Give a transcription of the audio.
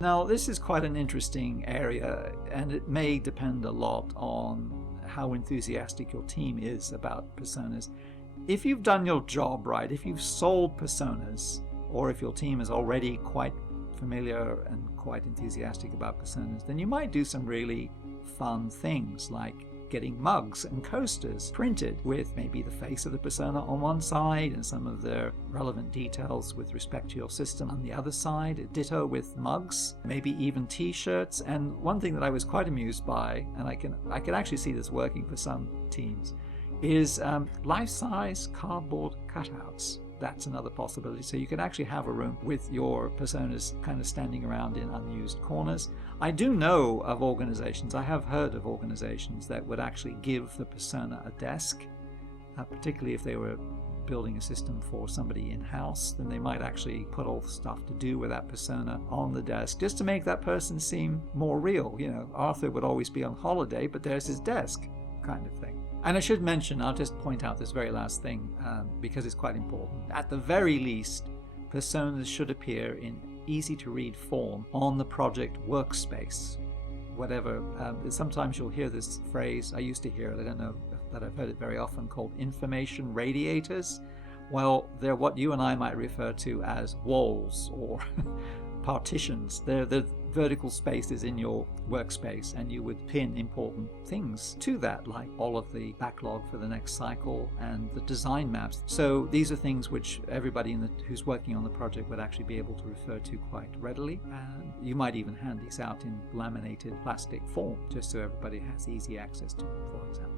Now, this is quite an interesting area, and it may depend a lot on how enthusiastic your team is about personas. If you've done your job right, if you've sold personas, or if your team is already quite familiar and quite enthusiastic about personas, then you might do some really fun things like getting mugs and coasters printed with maybe the face of the persona on one side and some of the relevant details with respect to your system on the other side. Ditto with mugs, maybe even t-shirts. And one thing that I was quite amused by, and I can actually see this working for some teams, is life-size cardboard cutouts. That's another possibility. So you can actually have a room with your personas kind of standing around in unused corners. I do know of organizations, I have heard of organizations that would actually give the persona a desk, particularly if they were building a system for somebody in-house, then they might actually put all the stuff to do with that persona on the desk just to make that person seem more real. You know, Arthur would always be on holiday, but there's his desk kind of thing. And I should mention, I'll just point out this very last thing because it's quite important. At the very least, personas should appear in easy-to-read form on the project workspace. Whatever. Sometimes you'll hear this phrase, I used to hear it, I don't know that I've heard it very often, called information radiators. Well, they're what you and I might refer to as walls or partitions. They're the vertical spaces in your workspace, and you would pin important things to that, like all of the backlog for the next cycle and the design maps. So these are things which everybody who's working on the project would actually be able to refer to quite readily. And you might even hand these out in laminated plastic form, just so everybody has easy access to them, for example.